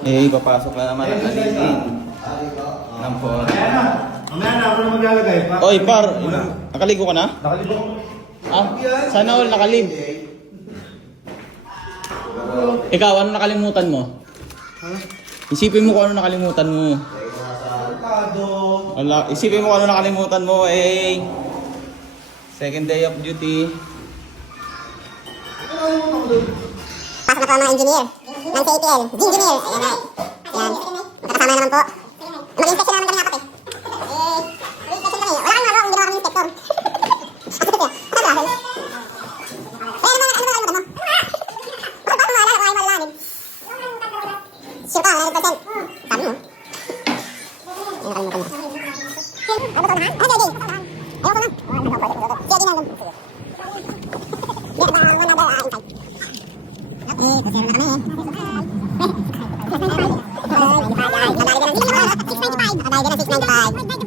Eh, papasok na naman ang alipin. Ng po. Mamaya na ako na maglalagay. Oy, par, nakaligo ka na? Nakaligo ko. Ah, sana all nakalim. Ikaw, ano nakalimutan mo? Isipin mo kung ano nakalimutan mo. Wala, isipin mo kung ano nakalimutan mo, eh. Second day of duty. Pasok na po ang mga engineer ng CATL. Engineer. Ayan na. Ayan. Magkakasama naman po. Mag-inspection naman kami nga kape. Inspection kami. Wala kang magawa kung ginawa kami inspector. Ano ba? Ayan naman, ano mo? Bakit ba kumala? Kumain malalalim. Sure ka, 100%. Sabi mo. Ayan, nakalimutan mo. Ano ba ito na? Ano, JJ? Ayoko na. JJ na lang. Kasi na kami. Nakadali ka ng 695.